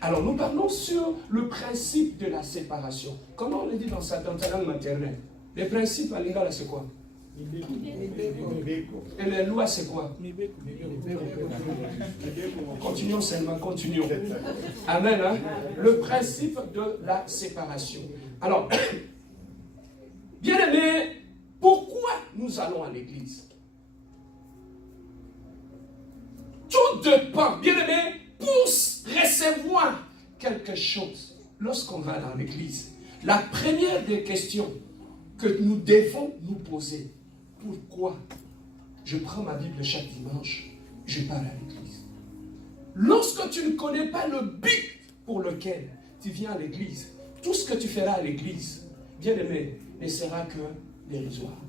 Alors nous parlons sur le principe de la séparation. Comment on le dit dans sa langue maternelle? Les principes à Lingala c'est quoi? Et les lois c'est quoi? Continuons seulement, continuons. Amen. Hein? Le principe de la séparation. Alors, bien aimé, pourquoi nous allons à l'église? Tout dépend, bien aimé, pour recevoir quelque chose lorsqu'on va dans l'église. La première des questions que nous devons nous poser, pourquoi je prends ma Bible chaque dimanche, je pars à l'église? Lorsque tu ne connais pas le but pour lequel tu viens à l'église, tout ce que tu feras à l'église, bien aimé, ne sera que dérisoire.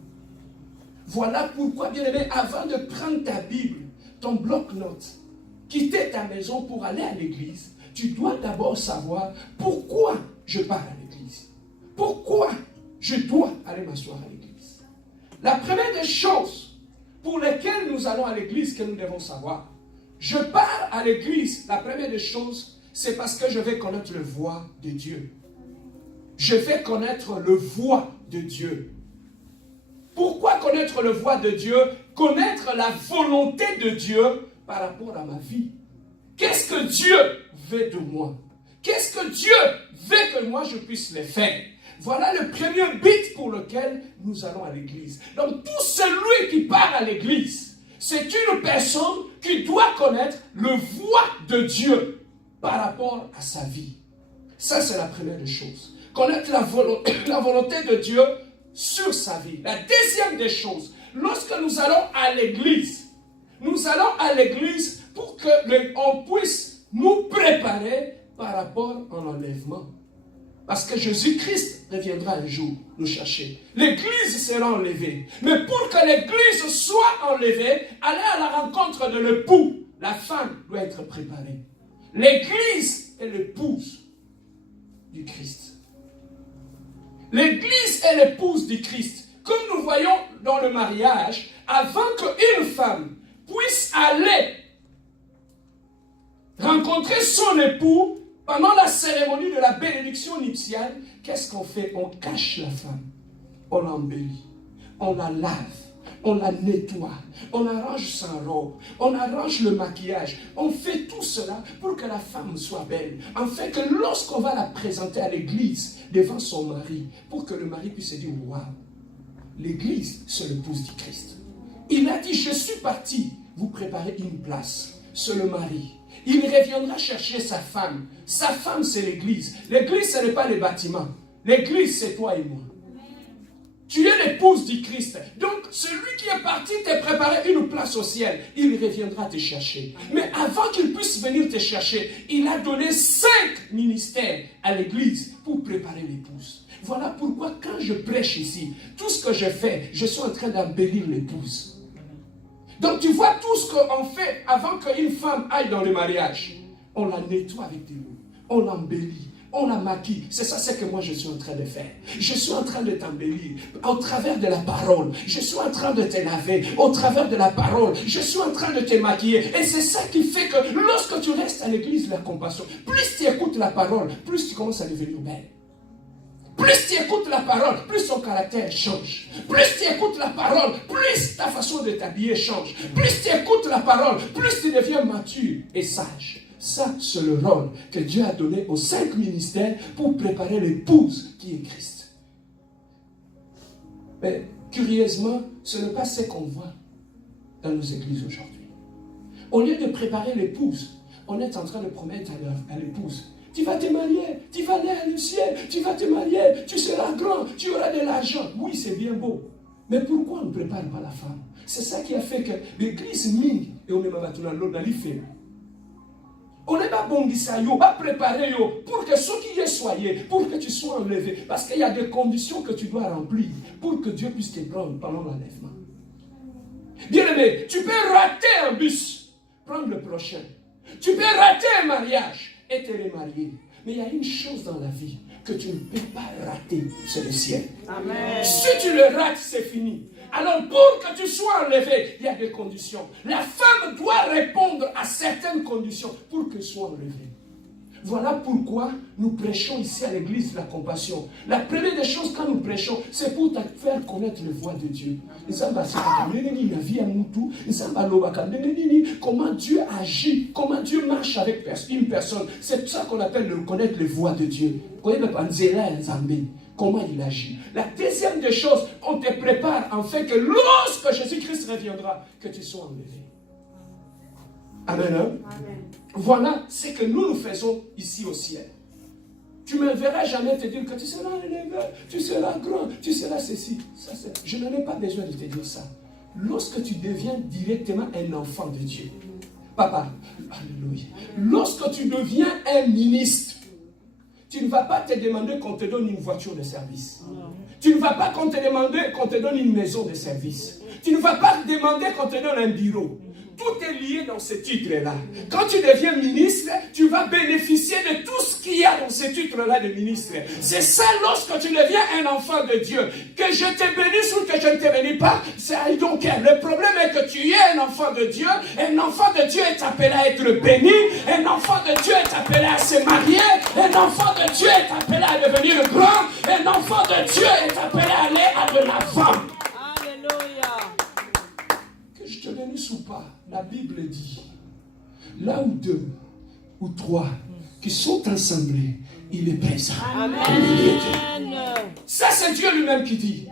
Voilà pourquoi, bien aimé, avant de prendre ta Bible, ton bloc-notes, quitter ta maison pour aller à l'église, tu dois d'abord savoir pourquoi je pars à l'église. Pourquoi je dois aller m'asseoir à l'église. La première des choses pour lesquelles nous allons à l'église que nous devons savoir, je pars à l'église, la première des choses, c'est parce que je vais connaître le voix de Dieu. Je vais connaître le voix de Dieu. Pourquoi connaître le voix de Dieu? Connaître la volonté de Dieu par rapport à ma vie. Qu'est-ce que Dieu veut de moi? Qu'est-ce que Dieu veut que moi je puisse le faire? Voilà le premier but pour lequel nous allons à l'église. Donc tout celui qui part à l'église, c'est une personne qui doit connaître le voix de Dieu par rapport à sa vie. Ça c'est la première des choses. Connaître la volonté de Dieu sur sa vie. La deuxième des choses, lorsque nous allons à l'église pour qu'on puisse nous préparer par rapport à l'enlèvement. Parce que Jésus-Christ reviendra un jour nous chercher. L'église sera enlevée. Mais pour que l'église soit enlevée, aller à la rencontre de l'époux, la femme doit être préparée. L'église est l'épouse du Christ. L'église est l'épouse du Christ. Comme nous voyons dans le mariage, avant qu'une femme puisse aller rencontrer son époux, pendant la cérémonie de la bénédiction nuptiale, qu'est-ce qu'on fait? On cache la femme, on l'embellit, on la lave, on la nettoie, on arrange sa robe, on arrange le maquillage, on fait tout cela pour que la femme soit belle, afin que lorsqu'on va la présenter à l'église devant son mari, pour que le mari puisse dire « Waouh, l'église c'est l'épouse du Christ ». Il a dit « Je suis parti vous préparer une place ». C'est le mari. Il reviendra chercher sa femme. Sa femme, c'est l'église. L'église, ce n'est pas les bâtiments. L'église, c'est toi et moi. Tu es l'épouse du Christ. Donc, celui qui est parti te préparer une place au ciel, il reviendra te chercher. Mais avant qu'il puisse venir te chercher, il a donné 5 ministères à l'église pour préparer l'épouse. Voilà pourquoi quand je prêche ici, tout ce que je fais, je suis en train d'embellir l'épouse. Donc tu vois tout ce qu'on fait avant qu'une femme aille dans le mariage. On la nettoie avec de l'eau, on l'embellit, on la maquille. C'est ça ce que moi je suis en train de faire. Je suis en train de t'embellir au travers de la parole. Je suis en train de te laver au travers de la parole. Je suis en train de te maquiller. Et c'est ça qui fait que lorsque tu restes à l'église de la compassion, plus tu écoutes la parole, plus tu commences à devenir belle. Plus tu écoutes la parole, plus ton caractère change. Plus tu écoutes la parole, plus ta façon de t'habiller change. Plus tu écoutes la parole, plus tu deviens mature et sage. Ça, c'est le rôle que Dieu a donné aux 5 ministères pour préparer l'épouse qui est Christ. Mais curieusement, ce n'est pas ce qu'on voit dans nos églises aujourd'hui. Au lieu de préparer l'épouse, on est en train de promettre à l'épouse: tu vas te marier, tu vas aller au ciel, tu vas te marier, tu seras grand, tu auras de l'argent. Oui, c'est bien beau. Mais pourquoi on ne prépare pas la femme? C'est ça qui a fait que l'église mine et on est mal dans l'eau dans l'ifé. On n'est pas bon on va préparer pour que ceux qui y soyez, pour que tu sois enlevé. Parce qu'il y a des conditions que tu dois remplir pour que Dieu puisse te prendre pendant l'enlèvement. Bien aimé, tu peux rater un bus, prendre le prochain. Tu peux rater un mariage et te remarier. Mais il y a une chose dans la vie que tu ne peux pas rater, c'est le ciel. Amen. Si tu le rates, c'est fini. Alors pour que tu sois enlevé, il y a des conditions. La femme doit répondre à certaines conditions pour qu'elle soit enlevée. Voilà pourquoi nous prêchons ici à l'église de la compassion. La première des choses quand nous prêchons, c'est pour te faire connaître les voies de Dieu. Comment Dieu agit, comment Dieu marche avec une personne. C'est ça qu'on appelle de connaître les voies de Dieu. Comment il agit. La deuxième des choses, on te prépare en fait que lorsque Jésus-Christ reviendra, que tu sois enlevé. Amen. Hein? Amen. Voilà ce que nous faisons ici au ciel. Tu ne me verras jamais te dire que tu seras élevé, tu seras grand, tu seras ceci. Ça, je n'en ai pas besoin de te dire ça. Lorsque tu deviens directement un enfant de Dieu. Papa, alléluia. Lorsque tu deviens un ministre, tu ne vas pas te demander qu'on te donne une voiture de service. Tu ne vas pas qu'on te demander qu'on te donne une maison de service. Tu ne vas pas demander qu'on te donne un bureau. Tout est lié dans ce titre-là. Quand tu deviens ministre, tu vas bénéficier de tout ce qu'il y a dans ce titre-là de ministre. C'est ça lorsque tu deviens un enfant de Dieu. Que je te bénisse ou que je ne te bénisse pas, c'est I don't care. Le problème est que tu es un enfant de Dieu. Un enfant de Dieu est appelé à être béni. Un enfant de Dieu est appelé à se marier. Un enfant de Dieu est appelé à devenir grand. Un enfant de Dieu est appelé à aller à de l'avant. Je te bénisse ou pas, la Bible dit, là où deux ou trois qui sont assemblés, il est présent. Amen. Ça c'est Dieu lui-même qui dit.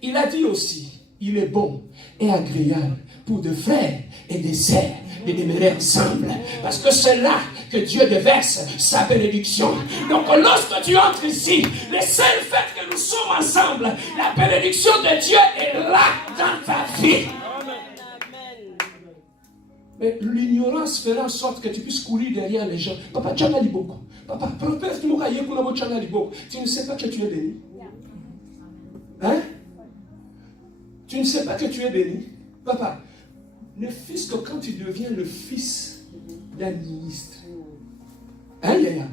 Il a dit aussi, il est bon et agréable pour des frères et des sœurs de demeurer ensemble. Parce que c'est là que Dieu déverse sa bénédiction. Donc lorsque tu entres ici, le seul fait que nous sommes ensemble, la bénédiction de Dieu est là dans ta vie. Mais l'ignorance fera en sorte que tu puisses courir derrière les gens. Papa, tu en as dit beaucoup. Papa, tu ne sais pas que tu es béni. Hein? Tu ne sais pas que tu es béni. Papa, ne fût-ce que quand tu deviens le fils d'un ministre. Hein, Yaya?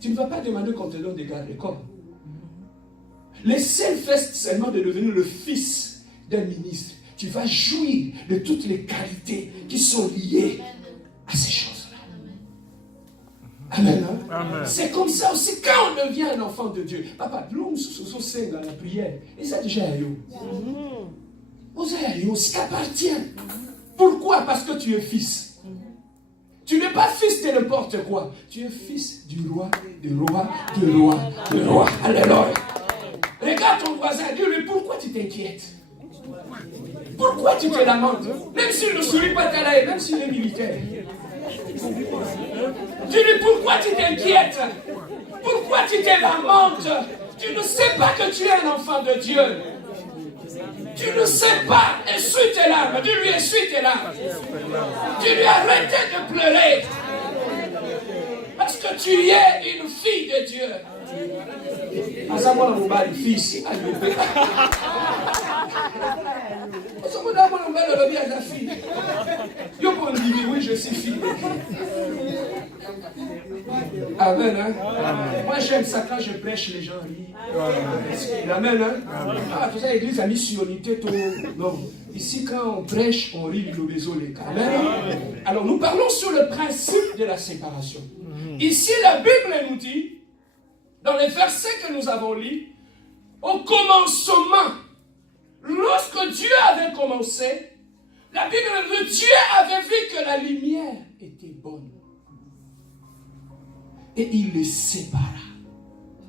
Tu ne vas pas demander qu'on te donne des gardes-corps. Les seuls fait seulement de devenir le fils d'un ministre. Tu vas jouir de toutes les qualités qui sont liées à ces choses-là. Amen. Hein? Amen. C'est comme ça aussi quand on devient un enfant de Dieu. Papa, l'homme se dans la prière. Et ça déjà est ce qui appartient. Pourquoi? Parce que tu es fils. Tu n'es pas fils de n'importe quoi. Tu es fils du roi, du roi, du roi, du roi. Alléluia. Regarde ton voisin, dis-lui pourquoi tu t'inquiètes. Pourquoi tu te lamentes? Même s'il ne sourit pas ta laïe, même s'il est militaire. Dis-lui pourquoi tu t'inquiètes? Pourquoi tu te lamentes? Tu ne sais pas que tu es un enfant de Dieu. Tu ne sais pas. Essuie tes larmes. Dis-lui essuie tes larmes. Dis-lui arrêtez de pleurer. Parce que tu es une fille de Dieu. Fils. Oui, je suis fille. Amen. Hein? Amen. Moi, j'aime ça quand je prêche, les gens rient. Amen. Hein? Ah, tout ça, l'église a mis sionité. Non. Ici, quand on prêche, on rit le désolé. Amen. Alors, nous parlons sur le principe de la séparation. Ici, la Bible nous dit, dans les versets que nous avons lus, au commencement, lorsque Dieu avait commencé, la Bible dit Dieu avait vu que la lumière était bonne. Et il les sépara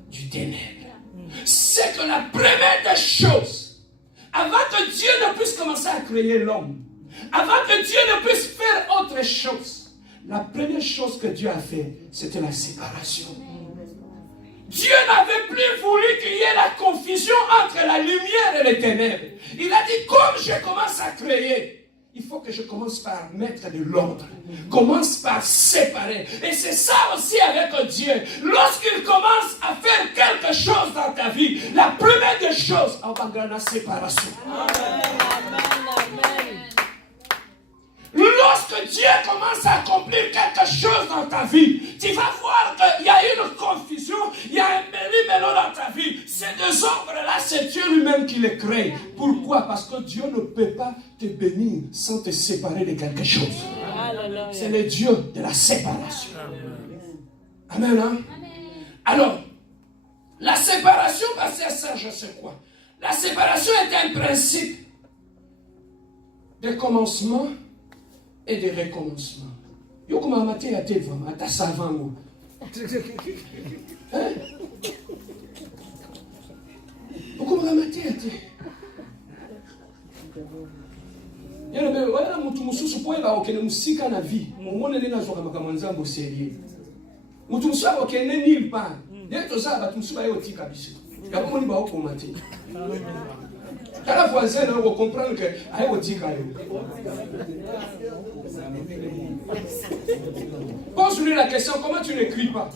du ténèbre. C'est que la première des choses, avant que Dieu ne puisse commencer à créer l'homme, avant que Dieu ne puisse faire autre chose, la première chose que Dieu a fait, c'était la séparation. Dieu n'avait plus voulu qu'il y ait la confusion entre la lumière et les ténèbres. Il a dit, comme je commence à créer, il faut que je commence par mettre de l'ordre. Commence par séparer. Et c'est ça aussi avec Dieu. Lorsqu'il commence à faire quelque chose dans ta vie, la première des choses, on va gagner la séparation. Amen, amen, amen. Lorsque Dieu commence à accomplir quelque chose dans ta vie, tu vas voir qu'il y a une confusion, il y a un méli-mélo dans ta vie. Ces deux ombres-là, c'est Dieu lui-même qui les crée. Pourquoi? Parce que Dieu ne peut pas te bénir sans te séparer de quelque chose. C'est le Dieu de la séparation. Amen, hein? Amen. Alors, la séparation, pasteur Serge, je sais quoi? La séparation est un principe de commencement et de recommencement. Yo comme amaté à tes vents, à ta savant. Hein? Yo comme amaté à tes. Yale be wala mtu mususu poeba okene musika na vie. Mumone nena zoka makamanzambo sérieux. Mtu mususu okene nil pa. Neto za batu mususu bayo tika biso. Ya komoni ba okomate. Kala voisin na ko comprendre que ayo tika yo. Pose-lui la question, comment tu n'écris pas?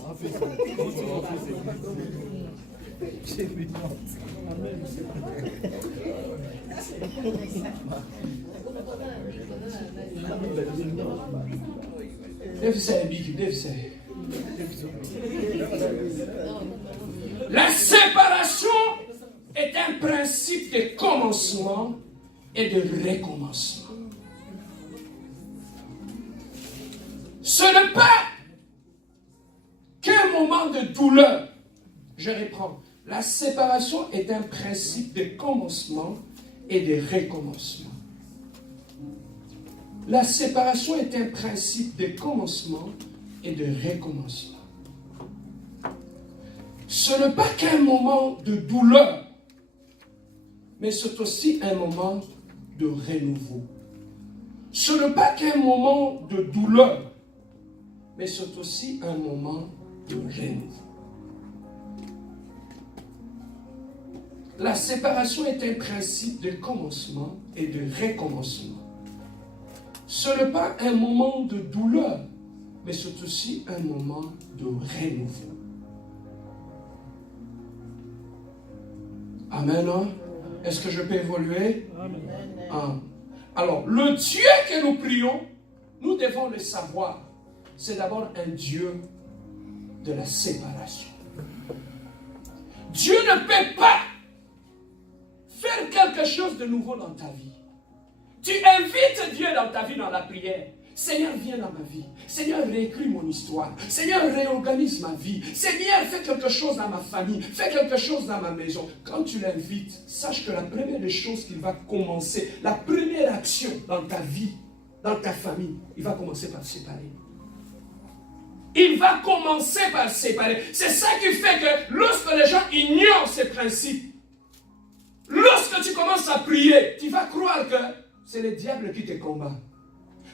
La séparation est un principe de commencement et de recommencement. Ce n'est pas qu'un moment de douleur. Je reprends. La séparation est un principe de commencement et de recommencement. La séparation est un principe de commencement et de recommencement. Ce n'est pas qu'un moment de douleur, mais c'est aussi un moment de renouveau. Ce n'est pas qu'un moment de douleur, mais c'est aussi un moment de renouveau. La séparation est un principe de commencement et de recommencement. Ce n'est pas un moment de douleur, mais c'est aussi un moment de renouveau. Amen. Est-ce que je peux évoluer? Amen. Alors, le Dieu que nous prions, nous devons le savoir. C'est d'abord un Dieu de la séparation. Dieu ne peut pas faire quelque chose de nouveau dans ta vie. Tu invites Dieu dans ta vie, dans la prière. Seigneur, viens dans ma vie. Seigneur, réécris mon histoire. Seigneur, réorganise ma vie. Seigneur, fais quelque chose dans ma famille. Fais quelque chose dans ma maison. Quand tu l'invites, sache que la première des choses qu'il va commencer, la première action dans ta vie, dans ta famille, il va commencer par séparer. Il va commencer par séparer. C'est ça qui fait que lorsque les gens ignorent ces principes, lorsque tu commences à prier, tu vas croire que c'est le diable qui te combat.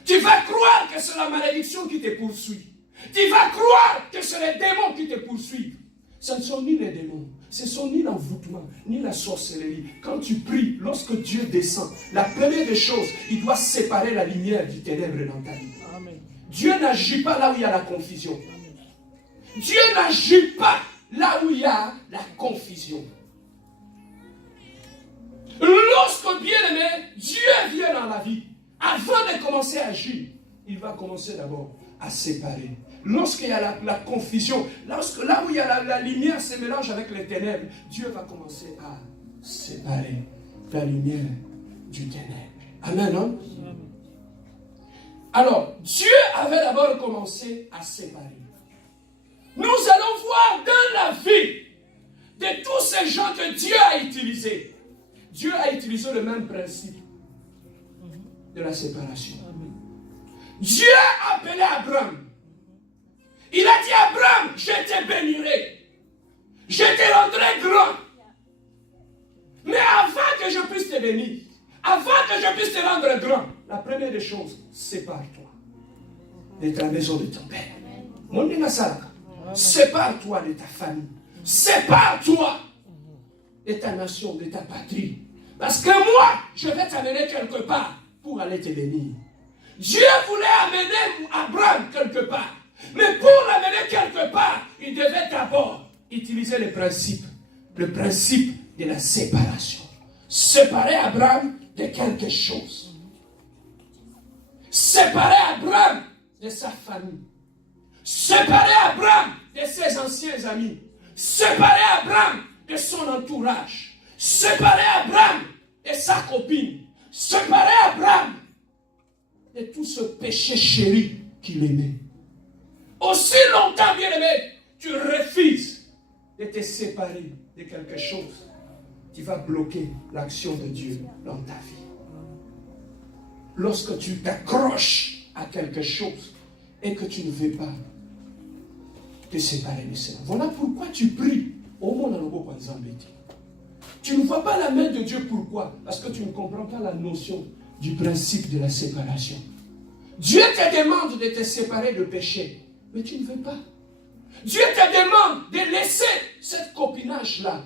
Tu vas croire que c'est la malédiction qui te poursuit. Tu vas croire que c'est les démons qui te poursuivent. Ce ne sont ni les démons, ce ne sont ni l'envoûtement, ni la sorcellerie. Quand tu pries, lorsque Dieu descend, la première des choses, il doit séparer la lumière du ténèbre dans ta vie. Amen. Dieu n'agit pas là où il y a la confusion. Amen. Dieu n'agit pas là où il y a la confusion. Lorsque bien-aimé, Dieu vient dans la vie, avant de commencer à agir, il va commencer d'abord à séparer. Lorsqu'il y a la confusion, là où il y a la lumière se mélange avec les ténèbres, Dieu va commencer à séparer la lumière du ténèbre. Amen, non? Alors, Dieu avait d'abord commencé à séparer. Nous allons voir dans la vie de tous ces gens que Dieu a utilisés. Dieu a utilisé le même principe de la séparation. Dieu a appelé Abraham. Il a dit à Abraham, je te bénirai. Je te rendrai grand. Mais avant que je puisse te bénir, avant que je puisse te rendre grand, la première des choses, sépare-toi de ta maison de ton père. Mon sépare-toi de ta famille. Sépare-toi de ta nation, de ta patrie. Parce que moi, je vais t'amener quelque part pour aller te bénir. Dieu voulait amener Abraham quelque part. Mais pour l'amener quelque part, il devait d'abord utiliser le principe de la séparation. Séparer Abraham de quelque chose. Séparer Abraham de sa famille. Séparer Abraham de ses anciens amis. Séparer Abraham de son entourage. Séparer Abraham de sa copine. Séparer Abraham de tout ce péché chéri qu'il aimait. Aussi longtemps, bien-aimé, tu refuses de te séparer de quelque chose, tu vas bloquer l'action de Dieu dans ta vie. Lorsque tu t'accroches à quelque chose et que tu ne veux pas te séparer de cela. Voilà pourquoi tu pries. Au monde, tu ne vois pas la main de Dieu. Pourquoi? Parce que tu ne comprends pas la notion du principe de la séparation. Dieu te demande de te séparer de péché, mais tu ne veux pas. Dieu te demande de laisser cette copinage-là,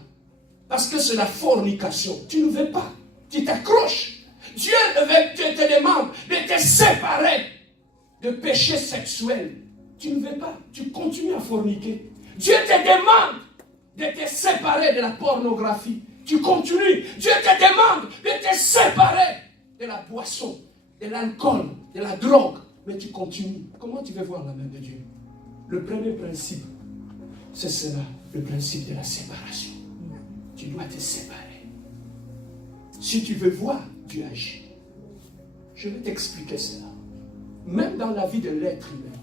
parce que c'est la fornication. Tu ne veux pas. Tu t'accroches. Dieu te demande de te séparer de péché sexuel. Tu ne veux pas. Tu continues à forniquer. Dieu te demande de te séparer de la pornographie. Tu continues. Dieu te demande de te séparer de la boisson, de l'alcool, de la drogue. Mais tu continues. Comment tu veux voir la main de Dieu? Le premier principe, c'est cela, le principe de la séparation. Tu dois te séparer. Si tu veux voir Dieu agir, je vais t'expliquer cela. Même dans la vie de l'être humain,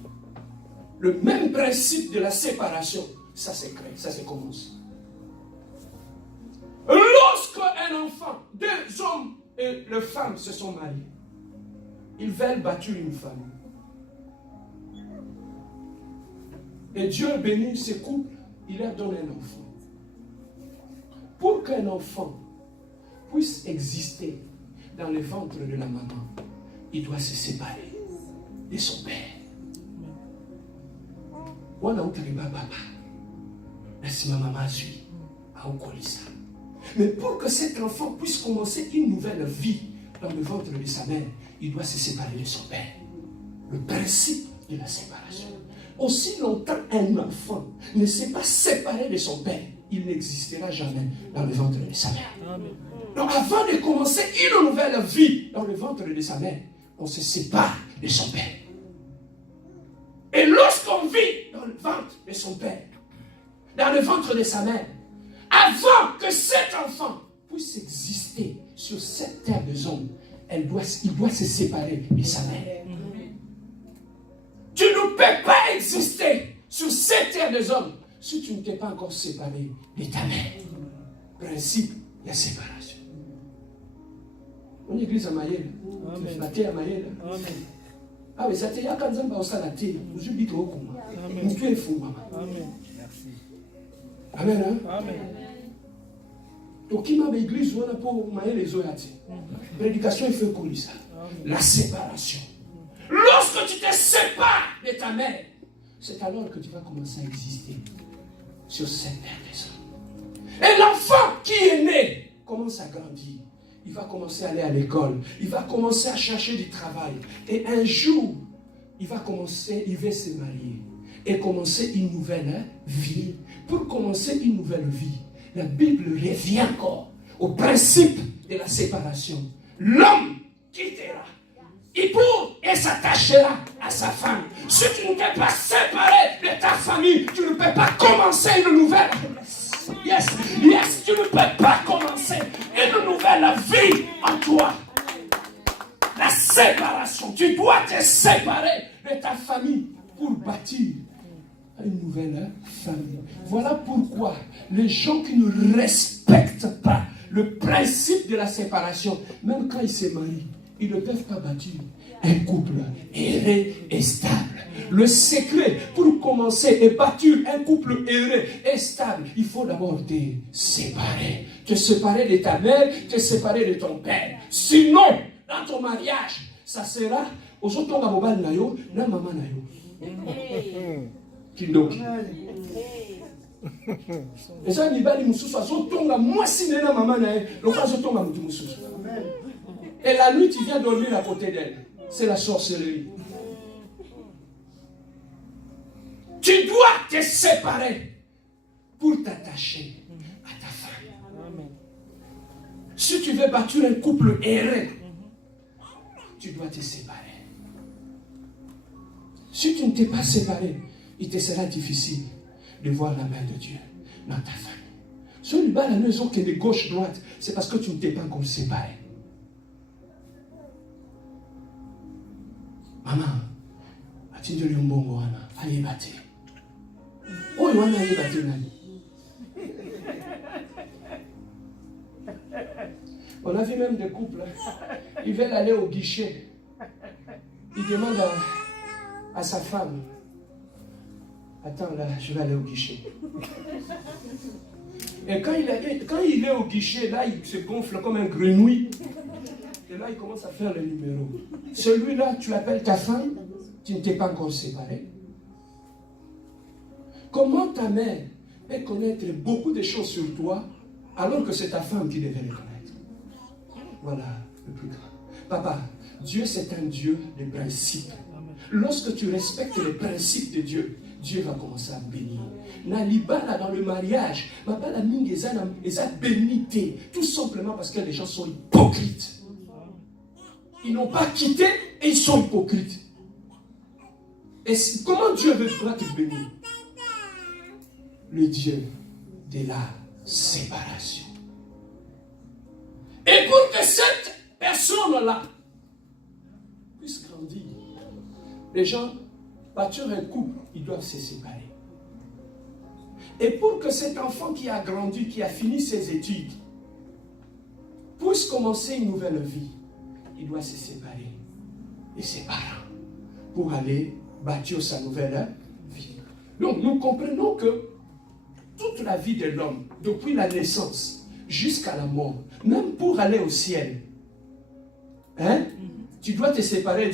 le même principe de la séparation, ça se crée, ça se commence. Lorsque un enfant, deux hommes et une femme se sont mariés, ils veulent bâtir une famille. Et Dieu bénit ces couples, il leur donne un enfant. Pour qu'un enfant puisse exister dans le ventre de la maman, il doit se séparer de son père. Mais pour que cet enfant puisse commencer une nouvelle vie dans le ventre de sa mère, il doit se séparer de son père. Le principe de la séparation. Aussi longtemps un enfant ne s'est pas séparé de son père, il n'existera jamais dans le ventre de sa mère. Donc avant de commencer une nouvelle vie dans le ventre de sa mère, on se sépare de son père. Et lorsqu'on vit dans le ventre de son père, dans le ventre de sa mère, avant que cet enfant puisse exister sur cette terre de zone, il doit se séparer de sa mère. Tu ne peux pas exister sur cette terre des hommes si tu ne t'es pas encore séparé de ta mère. Principe de la séparation. On église à Maïel. La terre à Maïel. Ah mais ça te y a quand même ça la terre. Nous habitons au Kouma. Nous tu es fou, maman. Amen. Amen. Amen. Donc qui m'a l'église on a pour Maïel les oyati. Prédication il fait courir ça. La séparation. Lorsque tu te sépares de ta mère, c'est alors que tu vas commencer à exister sur cette terre des hommes. Et l'enfant qui est né commence à grandir. Il va commencer à aller à l'école. Il va commencer à chercher du travail. Et un jour, il va se marier. Et commencer une nouvelle vie. Pour commencer une nouvelle vie, la Bible revient encore au principe de la séparation. L'homme quittera. Et s'attachera à sa femme. Si tu ne t'es pas séparé de ta famille, tu ne peux pas commencer une nouvelle. Yes, tu ne peux pas commencer une nouvelle vie en toi. La séparation. Tu dois te séparer de ta famille pour bâtir une nouvelle famille. Voilà pourquoi les gens qui ne respectent pas le principe de la séparation, même quand ils se marient, ils ne peuvent pas bâtir un couple erré et stable. Le secret pour commencer et bâtir un couple erré et stable, il faut d'abord te séparer. Te séparer de ta mère, te séparer de ton père. Sinon, dans ton mariage, ça sera aujourd'hui on va na yo na maman na yo. Kindoki. Et ça ni bali mususu azotonga mwasi na maman na ye, lokazotonga mutu mususu. Et la nuit, tu viens dormir à côté d'elle. C'est la sorcellerie. Tu dois te séparer pour t'attacher à ta femme. Si tu veux bâtir un couple erré, tu dois te séparer. Si tu ne t'es pas séparé, il te sera difficile de voir la main de Dieu dans ta famille. Celui là, la maison qui est de gauche-droite, c'est parce que tu ne t'es pas encore séparé. Maman, atindeli mbongo wana ayeba te. Oyo wana ayeba te nani. On a vu même des couples, ils veulent aller au guichet. Ils demandent à sa femme, attends là, je vais aller au guichet. Et quand il est au guichet, là, il se gonfle comme un grenouille. Et là, il commence à faire le numéro. Celui-là, tu appelles ta femme, tu ne t'es pas encore séparé. Comment ta mère peut connaître beaucoup de choses sur toi, alors que c'est ta femme qui devait les connaître? Voilà le plus grand. Papa, Dieu c'est un Dieu de principes. Lorsque tu respectes les principes de Dieu, Dieu va commencer à bénir. Nalibala dans le mariage, papa la mingi eza bénité, tout simplement parce que les gens sont hypocrites. Ils n'ont pas quitté et ils sont hypocrites. Et comment Dieu doit te bénir? Le Dieu de la séparation. Et pour que cette personne-là puisse grandir, les gens, bâtir un couple, ils doivent se séparer. Et pour que cet enfant qui a grandi, qui a fini ses études, puisse commencer une nouvelle vie, il doit se séparer de ses parents pour aller bâtir sa nouvelle vie. Donc nous comprenons que toute la vie de l'homme, depuis la naissance jusqu'à la mort, même pour aller au ciel, hein, tu dois te séparer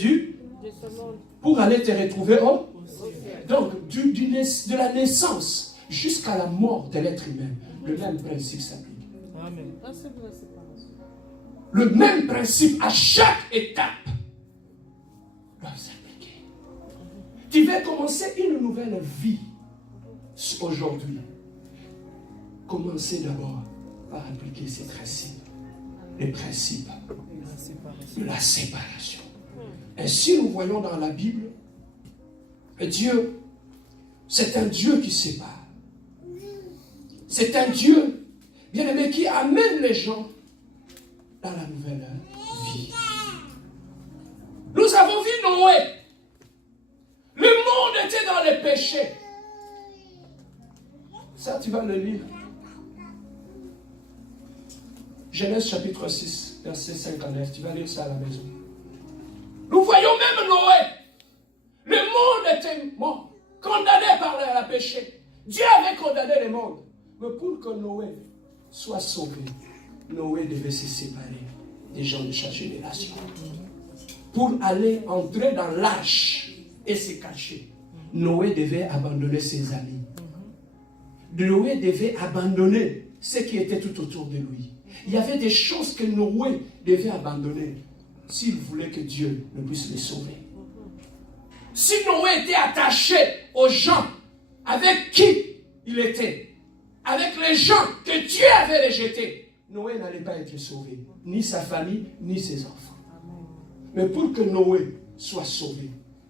pour aller te retrouver au ciel. Donc de la naissance jusqu'à la mort de l'être humain, le même principe s'applique. Amen. Le même principe à chaque étape doit s'appliquer. Tu vas commencer une nouvelle vie aujourd'hui. Commencez d'abord par appliquer ces principes, les principes de la séparation. Ainsi, nous voyons dans la Bible que Dieu, c'est un Dieu qui sépare. C'est un Dieu, bien aimé, qui amène les gens dans la nouvelle vie. Nous avons vu Noé. Le monde était dans les péchés. Ça, tu vas le lire. Genèse chapitre 6, verset 59. Tu vas lire ça à la maison. Nous voyons même Noé. Le monde était mort, condamné par le péché. Dieu avait condamné le monde. Mais pour que Noé soit sauvé, Noé devait se séparer des gens de sa génération. Pour aller entrer dans l'arche et se cacher, Noé devait abandonner ses amis. Noé devait abandonner ce qui était tout autour de lui. Il y avait des choses que Noé devait abandonner s'il voulait que Dieu ne puisse les sauver. Si Noé était attaché aux gens avec qui il était, avec les gens que Dieu avait rejetés, Noé n'allait pas être sauvé, ni sa famille, ni ses enfants. Mais pour que Noé soit sauvé,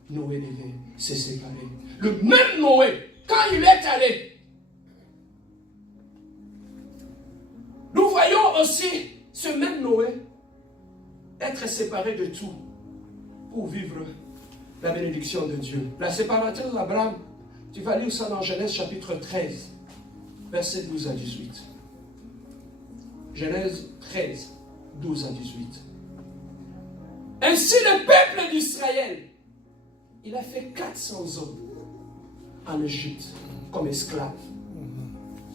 Noé devait se séparer. Le même Noé, quand il est allé, nous voyons aussi ce même Noé être séparé de tout pour vivre la bénédiction de Dieu. La séparation d'Abraham, tu vas lire ça dans Genèse chapitre 13, verset 12 à 18. Genèse 13, 12 à 18. Ainsi le peuple d'Israël, il a fait 400 ans en Égypte comme esclave.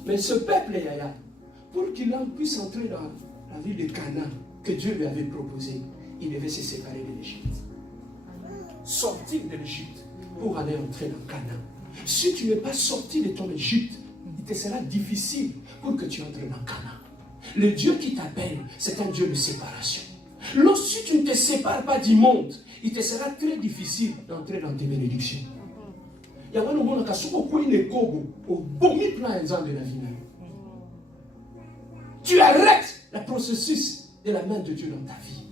Mais ce peuple, Yaya, pour qu'il puisse entrer dans la ville de Canaan que Dieu lui avait proposée, il devait se séparer de l'Égypte. Sortir de l'Égypte pour aller entrer dans Canaan. Si tu n'es pas sorti de ton Égypte, il te sera difficile pour que tu entres dans Canaan. Le Dieu qui t'appelle, c'est un Dieu de séparation. Lorsque tu ne te sépares pas du monde, il te sera très difficile d'entrer dans tes bénédictions. Il y a un moment tu arrêtes le processus de la main de Dieu dans ta vie.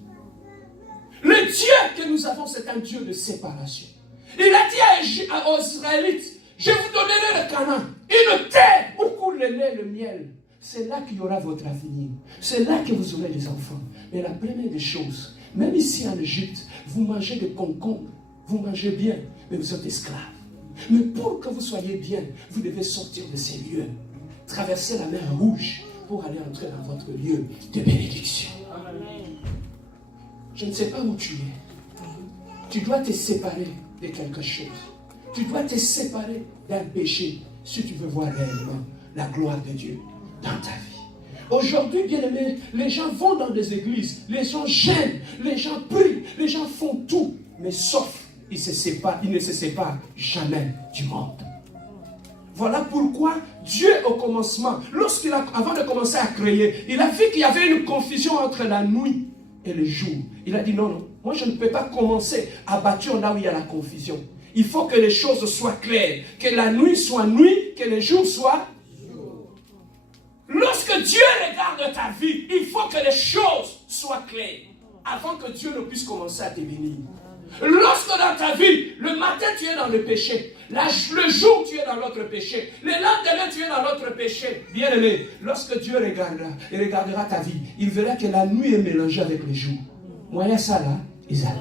Le Dieu que nous avons, c'est un Dieu de séparation. Il a dit aux Israélites, je vous donnerai le Canaan, une terre où coule le lait et le miel. C'est là qu'il y aura votre avenir. C'est là que vous aurez des enfants. Mais la première des choses, même ici en Égypte, vous mangez des concombres, vous mangez bien, mais vous êtes esclaves. Mais pour que vous soyez bien, vous devez sortir de ces lieux, traverser la mer Rouge pour aller entrer dans votre lieu de bénédiction. Je ne sais pas où tu es. Tu dois te séparer de quelque chose. Tu dois te séparer d'un péché si tu veux voir réellement la gloire de Dieu dans ta vie. Aujourd'hui, bien-aimés, les gens vont dans des églises, les gens gênent, les gens prient, les gens font tout, mais sauf, ils ne se séparent jamais du monde. Voilà pourquoi Dieu, au commencement, avant de commencer à créer, il a vu qu'il y avait une confusion entre la nuit et le jour. Il a dit non, non, moi je ne peux pas commencer à bâtir là où il y a la confusion. Il faut que les choses soient claires, que la nuit soit nuit, que le jour soit jour. Lorsque Dieu regarde ta vie, il faut que les choses soient claires avant que Dieu ne puisse commencer à te bénir. Lorsque dans ta vie, le matin tu es dans le péché, le jour tu es dans l'autre péché, le lendemain tu es dans l'autre péché, bien aimé, lorsque Dieu il regardera ta vie, il verra que la nuit est mélangée avec le jour. Moyen ça là, Isaac.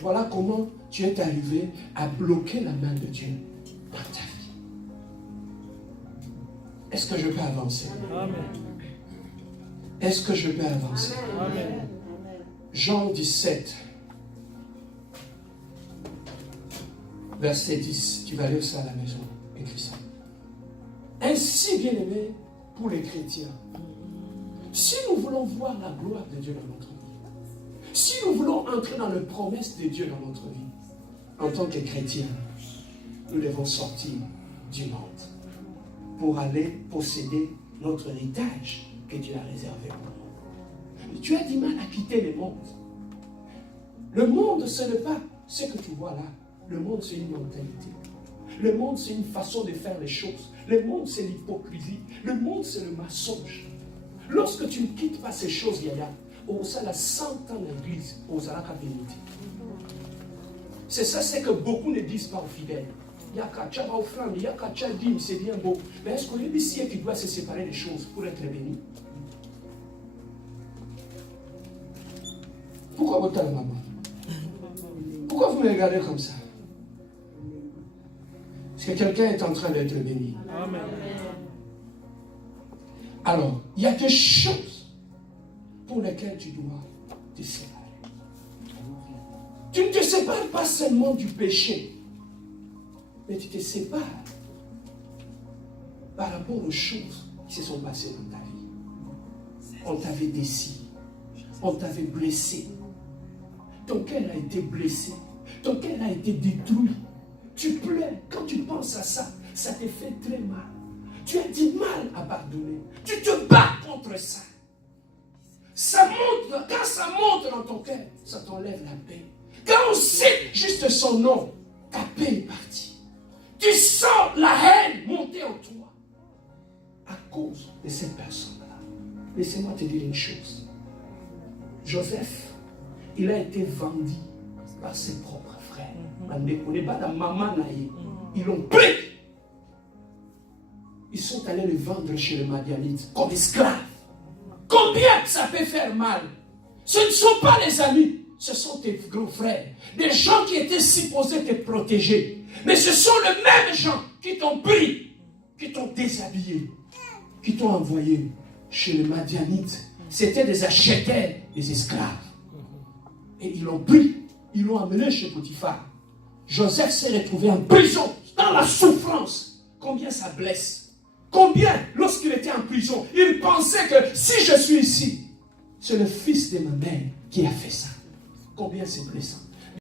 Voilà comment tu es arrivé à bloquer la main de Dieu dans ta vie. Est-ce que je peux avancer? Amen. Est-ce que je peux avancer? Amen. Jean 17. Verset 10, tu vas lire ça à la maison, écris ça. Ainsi, bien-aimé, pour les chrétiens, si nous voulons voir la gloire de Dieu dans notre vie, si nous voulons entrer dans les promesses de Dieu dans notre vie, en tant que chrétiens, nous devons sortir du monde pour aller posséder notre héritage que Dieu a réservé pour nous. Tu as du mal à quitter le monde. Le monde, ce n'est pas ce que tu vois là. Le monde, c'est une mentalité. Le monde, c'est une façon de faire les choses. Le monde, c'est l'hypocrisie. Le monde, c'est le mensonge. Lorsque tu ne quittes pas ces choses, Yaya, on s'en a 100 ans l'église, on s'en a qu'à bénir. C'est ça, c'est que beaucoup ne disent pas aux fidèles. Il y a qu'à tchaba aux flammes, il y a qu'à tchadim, c'est bien beau. Mais est-ce qu'on est ici qui doit se séparer des choses pour être béni? Pourquoi vous t'en maman? Pourquoi vous me regardez comme ça? Parce que quelqu'un est en train d'être béni. Amen. Alors, il y a des choses pour lesquelles tu dois te séparer. Tu ne te sépares pas seulement du péché, mais tu te sépares par rapport aux choses qui se sont passées dans ta vie. On t'avait déçu, on t'avait blessé. Ton cœur a été blessé, ton cœur a été détruit. Tu pleures, quand tu penses à ça, ça te fait très mal. Tu as du mal à pardonner. Tu te bats contre ça. Ça monte, quand ça monte dans ton cœur, ça t'enlève la paix. Quand on cite juste son nom, ta paix est partie. Tu sens la haine monter en toi à cause de cette personne-là. Laissez-moi te dire une chose. Joseph, il a été vendu par ses propres frères. On n'est pas dans maman naïe. Ils l'ont pris. Ils sont allés le vendre chez les Madianites comme esclaves. Combien ça peut faire mal? Ce ne sont pas les amis, ce sont tes grands frères. Des gens qui étaient supposés te protéger. Mais ce sont les mêmes gens qui t'ont pris, qui t'ont déshabillé, qui t'ont envoyé chez les Madianites. C'était des acheteurs, des esclaves. Et ils l'ont pris, ils l'ont amené chez Potiphar. Joseph s'est retrouvé en prison, dans la souffrance. Combien ça blesse? Combien, lorsqu'il était en prison, il pensait que si je suis ici, c'est le fils de ma mère qui a fait ça. Combien c'est blessant.